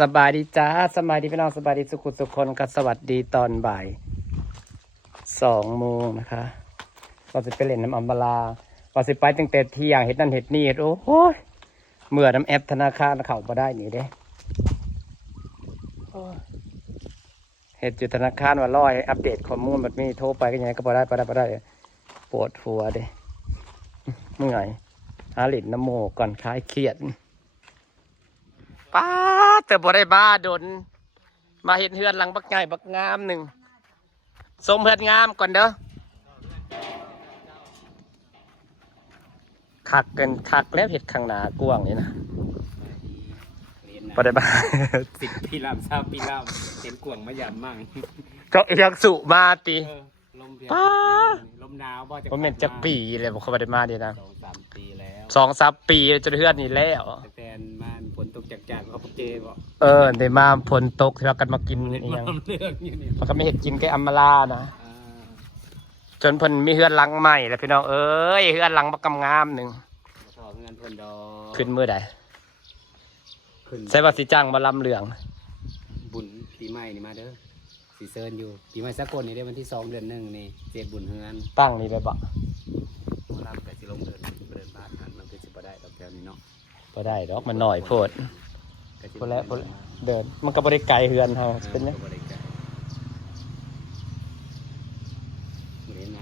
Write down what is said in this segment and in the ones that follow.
สบายดีจ้าสบายดีพี่น้องสบายดีสุขุสุขคนกับสวัสดีตอนบ่าย2 โมงนะคะเราจะไปเล่นน้ำอัมบาลาเราจะไปตั้งแต่เที่ยงเห็ดนั่นเห็ดนี่โอ้โหเมื่อน้ำแอปธนาคารเข้ามาได้นี่เด้เห็ดอยู่ธนาคารว่าร้อยอัปเดตข้อมูลแบบนี้โทรไปก็ยังไงก็พอได้ปวดหัวเด้เมื่อยหาหลินน้ำโมก่อนคลายเครียดป้าแต่บ่ได้บ้าดนมาเห็นเฮือนหลังบักไงบักงามหนึ่งสมเฮือนงามก่อนเด้อคักกันคักแล้วเห็ดข้างหน้ากว้างนี่นะบ่ได้บ้า10 ปีลำ20 ปีลำเห็นกวางมายามมั่งเจ้าอยากสุมาติลมป้าลมหนาวบ่จะผมเป็นจักปีเลยบอกเขาบ่ได้มาดีนะ 2-3 ปีแล้ว2-3 ปีจนเฮือนนี่แล้วแต่มันฝนตกจากเขาพวกเจบ่ได้มาฝนตกที่ว่ากันมากินอีหยังมันก็ไม่เห็ดกินแค่อัมมาลานะจนเพิ่นมีเฮือนหลังใหม่แล้วพี่น้องเอ้ยเฮือนหลังบักงามหนึ่งขึ้นมื้อใดใช่ว่าสิจ้างมาลำเหลืองบุญปีใหม่นี่มาเด้อสิเซิร์นอยู่ปีใหม่สากลนี่ได้วันที่2 เดือน 1นี่เจ็ดบุญเฮือนตั้งนี่ไปบ่มาลำแต่สิลงเดินบ้านมันคือสิบ่ได้ดอกแถวนี้เนาะบ่ได้ดอกมันหน่อยโพดพอแล้วเดินมันก็บ่ได้ไกลเฮือนเฮาเป็นไง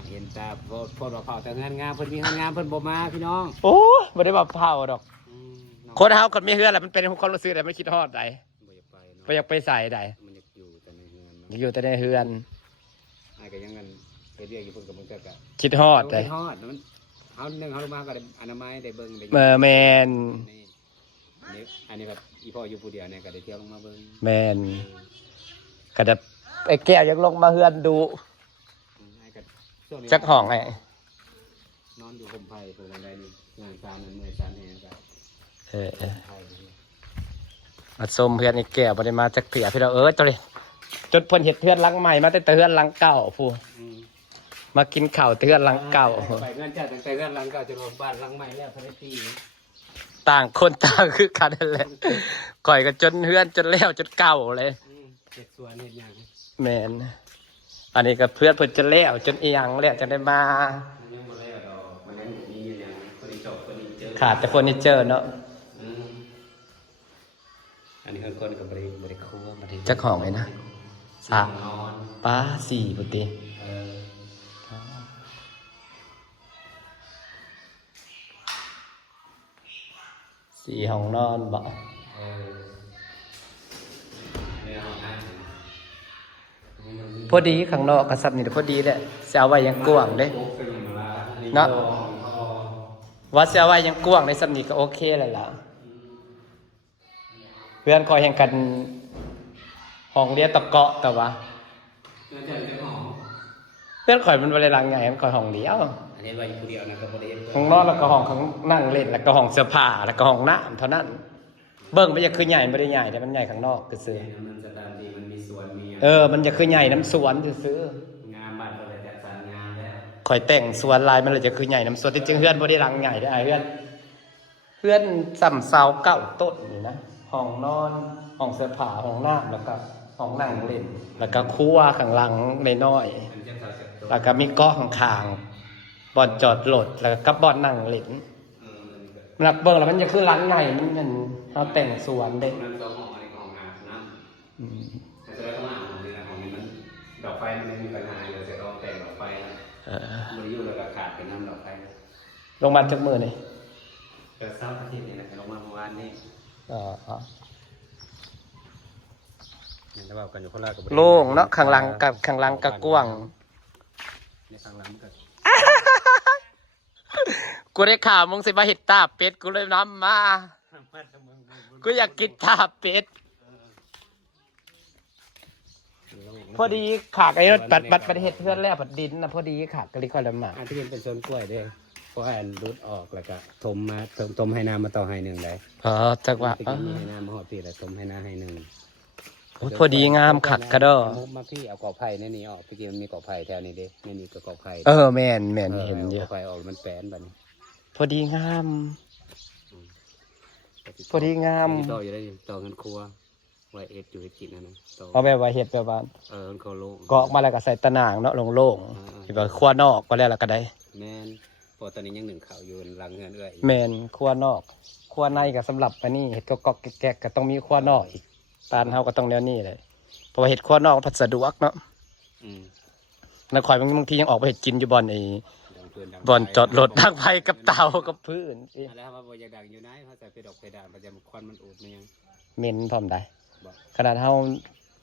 เห็นตาพอดอกเผาแต่งานงามเพิ่นมีงานงามเพิ่นบ่มาพี่น้องโอ้บ่ได้ว่าเผาดอกคนเฮาคนมีเฮือนแหละมันเป็นความรู้สึกได้มันคิดฮอดได้บ่อยากไปใส่ได้มันอยากอยู่แต่ในเฮือนอยู่แต่ในเฮือนอ้ายก็ยังงั้นไปเรียกอยู่เพิ่นก็บ่จักก็คิดฮอดได้คิดฮอดมันเฮานึงเฮาลงมาก็ได้อนามัยได้เบิ่งได้แม่นอันนี้แบบอีพ่ออยู่ผู้เดียวเนี่ยก็ได้เที่ยวลงมาเบิ่งแม่นก็จะไอ้แก้วยังลงมาเฮือนดูจักห้องไอ้นอนอยู่ห่มไผ่เพิ่นได้นี่งานการนั้นเมื่อยการแฮงก็มาชมเพื่อนไอ้แก้วบ่ได้มาจักเถื่อพี่น้องตัวนี้จนเพิ่นเฮ็ดเฮือนหลังใหม่มาแต่เฮือนหลังเก่าผู้มากินข้าวเฮือนหลังเก่าไปเงินจ้าตั้งแต่เฮือนหลังเก่าจนบ้านหลังใหม่แล้วพอได้ปีต่างคนต่างคือกันนั่นแหละก่อยก็จนเฮือนจนแล้วจนเก่าเลยเฮ็ดสวนเฮ็ดหยังแม่นอันนี้ก็เพื่อนเพิ่นจะแล้วจนอีหยังแล้วจะได้มายังบ่แล้วดอกมันยังมีอย่างเฟอร์นิเจอร์ขาดแต่เฟอร์นิเจอร์เนาะอันนี้คนก็บ่ได้ครัวบ่ได้จักห้องไอ้นะ3ป้า4พุ่นติ4 ห้องนอนบ่พอดีข้างนอกก็ซับนี่พอดีแหละสิเอาไว้ยังกว้างเด้เนาะว่าสิเอาไว้ยังกว้างในซับนี่ก็โอเคแล้วล่ะเพื่อนคอยแห่งกันห้องเรียนตะเกาะแต่ว่าเพื่อนคอยมันบ่ได้หลังใหญ่มันคอยห้องเดียวอันนี้ไว้ผู้เดียวนะก็บ่ได้ห้องนอนแล้วก็ห้องข้างนั่งเล่นแล้วก็ห้องเสื้อผ้าแล้วก็ห้องน้ำเท่านั้นเบิ่งมันจะคือใหญ่บ่ได้ใหญ่แต่มันใหญ่ข้างนอกคือซื่อมันจะตามดีมันมีสวนมีมันจะคือใหญ่น้ำสวนซื่องามบ้านก็เลยจัดสรรงามแล้วคอยแต่งสวนลายมันเลยจะคือใหญ่น้ำสวนที่จริงเฮือนบ่ได้หลังใหญ่ได้เฮือนซ้ำเสาเก้าต้นนี่นะห้องนอนห้องเสื้อผ้าห้องน้ำแล้วก็ห้องนั่งเล่นแล้วก็ครัวข้างหลังน้อยๆแล้วก็มีเกาะข้างๆบ่อนจอดรถแล้วก็บ่อนนั่งเล่นหลักเบิ่งแล้วมันจะคือหลังใหญ่มันเราแต่งสวนเด็กดอกไฟมันไม่มีปัญหาเลยจะต้องแต่งดอกไฟมันอยู่แล้วก็ขาดเป็นน้ำดอกไฟลงมาจากมือนี่เกิดเสาร์อาทิตย์นี่นะลงมาเมื่อวานนี้โล่งเนาะข้างหลังกับกว้างในข้างหลังกับกูได้ข่าวมึงสิมาเห็ดตาเป็ดกูเลยน้ำมากูอยากกินตาเป็ดพอดีขาดไอ้บัดประเทศเพื่อนแล้วบัดดินนะพอดีขาดกะลิคอยละมาที่เป็นต้นกล้วยด้วยเพราะอันรุดออกแล้วก็ถมให้น้ำมาต่อให้หนึ่งเลยจักว่าให้น้ำมาหอดปีแล้วถมให้น้ำให้หนึ่งพอดีงามขัดกระดอมาพี่เอากอไผ่นี่ออกพี่กินมันมีกอไผ่แถวนี้ดินี่ก็กอไผ่แม่นเห็นเยอะกอไผ่ออกมันแปนแบบนี้พอดีงามพอดีงามต่ออยู่ได้ต่อเงินครัว ไว้เอ็ดอยู่เฮ็ดกินนั่นนะต่อ เอาแบบว่าเฮ็ดแบบว่า มันเขาโล่ง ก็ออกมาแล้วก็ใส่ตะนางเนาะโล่งๆที่ว่าครัวนอกก็แล้วก็ได้ แม่นพอตอนนี้ยังหนึ่งข่าวอยู่หลังเงินเอื้อย แม่นครัวนอกครัวในก็สำหรับอันนี้เฮ็ดก็แก๊กๆก็ต้องมีครัวนอกอีกตานเฮาก็ต้องแนวนี้เลยเพราะว่าเฮ็ดครัวนอกมันสะดวกเนาะ อืม แล้วข่อยบางทียังออกไปเฮ็ดกินอยู่บ่อนไอ้ ดังเพื่อนดัง บ่อนจอดรถดังไฟกับเตากับพื้น แล้วว่าบ่อยากดังอยู่ไหนเพราะใส่ไปดอกไปด่านประจำควันมันอุดมันยัง เหม็นพร้อมได้ บอก ขนาดเฮา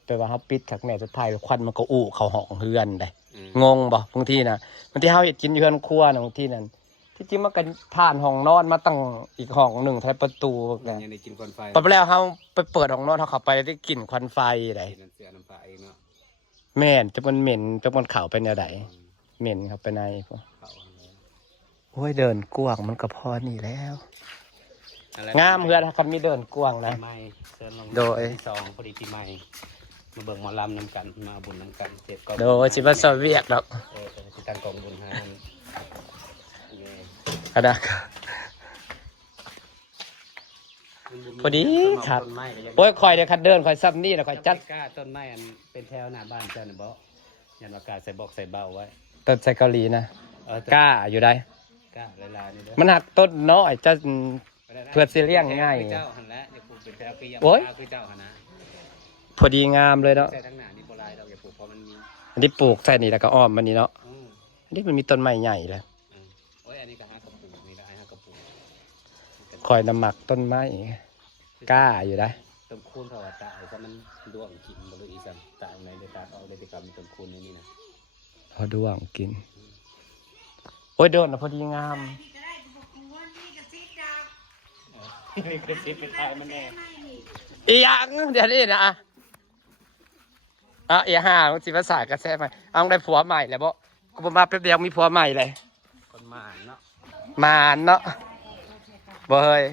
ไปว่าเฮาปิดคักแม่สุดท้ายควันมันก็อู้เข้าห้องเฮือนได้ อืม งงบ่บางทีน่ะบางทีเฮาเฮ็ดกินอยู่เฮือนครัวน่ะบางทีนั่นที่จริงมันก็ผ่านห้องนอนมาตั้งอีกห้องหนึ่งแทบประตู ยั ไง งได้กินควันไฟ ตอนแล้วเฮาไปเปิดห้องนอนเฮาเข้าไปได้กลิ่นควันไฟได้ กินน้ำเสือน้ำปลาเองเนาะ แม่นจะมันเหม็นจะมันเข้าไปแนวใด อืม เหม็นเข้าไปในพวก เขาเอาเลย โอ้ยเดินกว้างมันก็พอนี่แล้ว อะไร งามเฮือนคันมีเดินกว้างนะ ปีใหม่เชิญลง โดย ที่สองพอดีปีใหม่มาเบิ่งหมอลำนำกันมาบุญนำกันเจ็บก็ โดยสิว่าสเวียกดอก สิตั้งกองบุญให้มันเย้ อันนั้นก็ พอดีครับ ต้นไม้ก็ยัง โอ้ยคอยเดี๋ยวคันเดินคอยซ้ำนี่แล้วคอยจัด กล้าต้นไม้อันเป็นแถวหน้าบ้านเจ้าเนี่ยบ่ยันว่ากล้าใส่บอกใส่เบาไว้ ต้นไซเกาหลีนะ ต้น กล้าอยู่ได้ กล้าลายๆนี่เด้อ มันหักต้นน้อยจะ เพื่อสิเลี้ยงง่าย คือเจ้าหันแล้วอย่าปลูกเป็นแถวคือ โอ้ย คือเจ้าหันนะ พอดีงามเลยเนาะ ใส่ทั้งหน้านี่โบราณเราอย่าปลูกเพราะมันมี อันนี้ปลูกใส่นี่แล้วก็อ้อมมันนี่เนาะ อืม อันนี้มันมีต้นไม้ใหญ่เลย อืมโอ้ยอันนี้ก็ห้ากระปุกนี่ละห้ากระปุก คอยน้ำหมักต้นไม้กล้าอยู่ได้ ต้นคูณเขาว่าตายถ้ามันดวงกินบริอีสันตายในเดือดตาออกเลยไปกรรมต้นคูณในนี่นะ พอด้วงกิน โอ้ยเดินนะพอดีงาม นี่คือซิปเป็นตายมันแน่ อีหยังเดี๋ยวนี้นะอีห่ามึงสิภาษากระแสใหม่เอาได้ผัวใหม่แล้วบ่กูบ่มาแป๊บเดียวมีผัวใหม่เลย คนมาเนาะ มาเนาะบ่เฮ้ย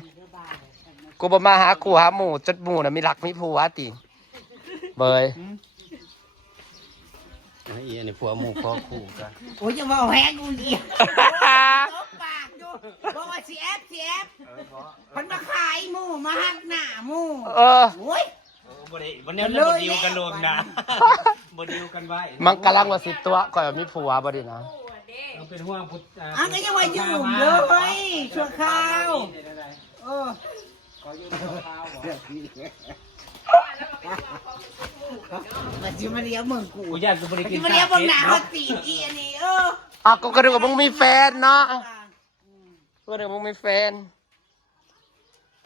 กูบ่มาหาคู่หาหมู่จดหมู่น่ะมีหลักมีผัวติเบย อีอันนี้ผัวหมู่พ่อคู่กัน โอ้ยจะมาแหงกูเดียวตบปากอยู่บอกว่าเสียบคนมาขายหมูมาหักหน้าหมู เออ โอ้ย บริวันนี้บดิวกันรวมนะบดิวกันไว้ มันกำลังว่าสิตัวก่อนมีผัวบ่ดินะ เราเป็นห่วงพุทธ อันก็ยังว่ายืมเลยชั่วคราวเออ ขอยืมชั่วคราวเหรอ มาจิมาเลี้ยวเมืองกู กูอยากจะบริ มา กิ จิ น มาเลี้ยวเมืองหนาเขาตีอีอันนี้ก็กระดูกมึงมีแฟนเนาะก็กระดูกมึงมีแฟน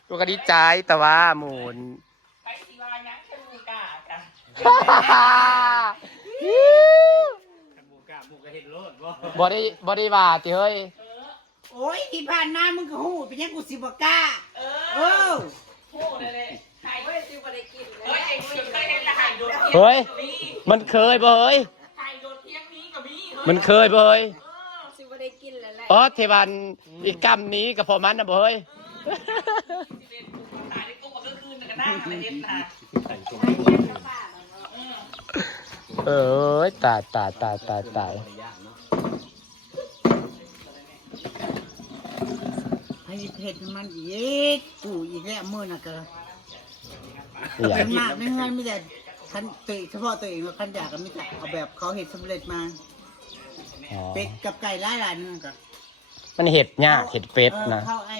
กูก็ดีใจแต่ว่าหมูน ไปสิว่ายังแค่มูกาจ้ะ หมูกะหมูกะเห็ดโลดบ่ บ่ได้ว่าติเฮ้ย โอ้ยที่ผ่านมามึงก็หูเป็นยังกูสิบกล้าเออ เฮ้ยมันเคยบ่เฮ้ยมันเคยบ่เฮ้ย สิบ่ได้กินแล้วแหละ อ๋อเทวันอีกกรรมนี้กับพอมันนะบ่เฮ้ยเอ้ยตาย ให้เผ็ดมันอีกกูอีกแล้วมือน่ะก็ อหย่าง เป็นมากไม่เงินไม่แต่คันตัวเฉพาะตัวเองว่าคันอยากก็ไม่แต่เอาแบบเขาเห็ดสำเร็จมา อ๋อ เป็ดกับไก่หลายๆนึงก็ มันเห็ดยากเห็ดเป็ดนะ เขาไอ้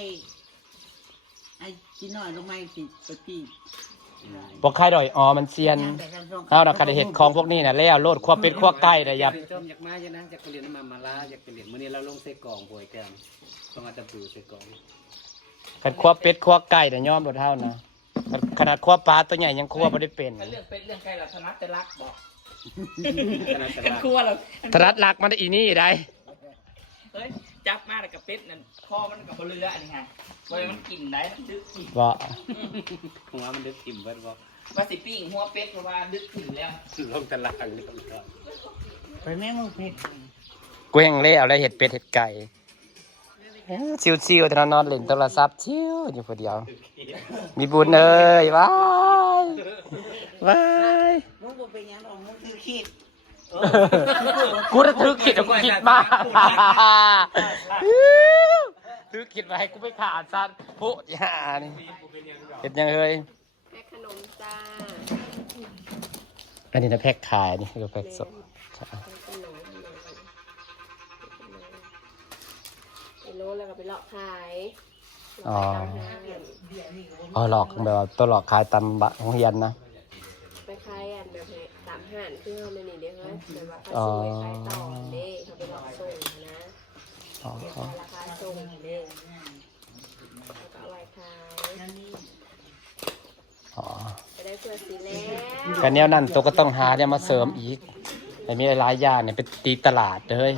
กินหน่อยลงมาสิไปปี บ่ใครดอยอ๋อมันเซียนเอาน่ะคันได้เห็ดของพวกนี้น่ะแล้วโลดคั่วเป็ดคั่วไก่ได้ยับ จมอยากมาอยากนั่งอยากไปเรียนน้ำมาลาอยากไปเรียนมื้อนี้เราลงใส่กล่องป่วยแก้มต้องเอาตะปูใส่กล่อง คันคั่วเป็ดคั่วไก่น่ะยอมโลดเท่านะขนาดคั่วปลาตัวใหญ่ยังคั่วบ่ได้เป็น เรื่องเป็ดเรื่องไก่เราถนัดแต่รักบอก ขนาดต เป็น ลาด ครัวเรา ทรัดรักมันได้อีนี่ได้ เฮ้ยจับมาแล้วกับเป็ดนั่นคอมันกับบเรืออันนี้ฮะไว้มันกินได้มันดึกกิน บ่ หัวมันดึกอิ่มเบิดบ่ ว่าสิปิ้งหัวเป็ดเพราะว่าดึกถึงแล้ว ลงตลาดเรียบร้อย ไปแม่งเผ็ด กูแห้งแล้วได้เห็ดเป็ดเห็ดไก่ชิวๆแต่นอนเล่นโทรศัพท์ชิวอยู่คนเดียว มีบุญเอ้ยว้ายว้าย มึงบ่เป็นหยังหรอกมึงคือคิด กูจะถือขิดกูคิดมากถือขิดมาให้กูไปขาดซันผู้ที่หานี่เห็ดยังเฮ้ย แม่ขนมจ้า อันนี้นะแพ็คขายนี่คือแพ็คสด ไปโลแล้วก็ไปเลาะขาย อ๋ออ๋อหลอกแบบว่าตัวหลอกขายตามบะโรงเรียนนะ ไปขายอันแบบตามห้างคือเขาในนี่เด้อเฮ้ยแบบว่าเขาซื้อไปขายต่อเด้เขาไปเลาะส่งนะ อ๋อ เดี๋ยวราคาส่งเด้แล้วก็เอาไว้ขาย อ๋อ ไปได้เพื่อสีแล้ว กันแนวนั้นตัวก็ต้องหาเนี่ยมาเสริมอีกไอ้มีหลายอย่างเนี่ยไปตีตลาดเด้อเฮ้ย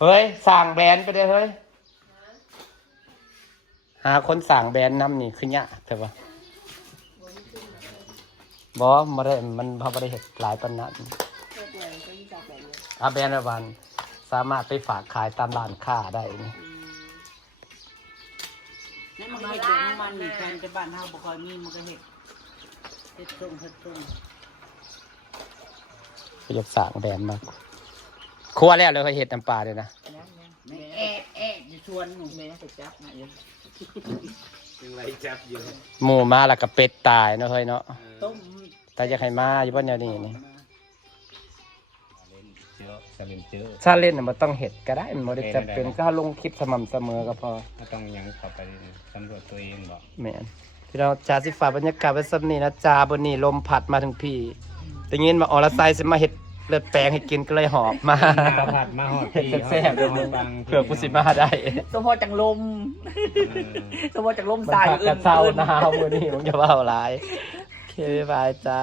เฮ้ยสั่งแบรนด์ไปเด้อเฮ้ยหาคนสั่งแบรนด์น้ำนี่คือยากแต่ว่าบอมาได้มันพอมาได้เห็ดหลายปานนั้นแบรนด์ละวันสามารถไปฝากขายตามร้านค้าได้นี่ นั่นมันเห็ดแบบมันนี่แทนจะบ้านเฮาบ่ค่อยมีมันก็เห็ดส่ง ไปยกสั่งแบรนด์มาครัวแล้วเลยเห็ดน้ำปลาเลยนะ แอะอยู่ชวนหนู แม่ไปจับมาเยอะ ยังไรจับอยู่ หมูมาแล้วก็เป็ดตายเนาะเฮ้ยเนาะ ต้ม แต่จะให้มาอยู่บ้านแนวนี้นี่ เจอสลิมเจอ ถ้าเล่นน่ะมันต้องเห็ดก็ได้มันบ่ได้จะเป็นก็ลงคลิปสม่ำเสมอก็พอ ก็ต้องยังเข้าไปสำรวจตัวเองบอก แม่นพี่เราจาสิฝากบรรยากาศไว้สำนี้นะจาบนนี้ลมพัดมาถึงพี่แต่ยินมาออละไซสิมาเห็ดเลือดแปลงให้กินก็เลยหอบมา ผัดมาหอด เห็ดแซ่บๆเด้อมึงเผื่อกูสิมาได้ สมพอจังลมสมพอจังลม มัน ตาย พักกันเศร้าหนาวมื้อนี้มึงจะว่าหลายโอเคบ๊ายบายจ้า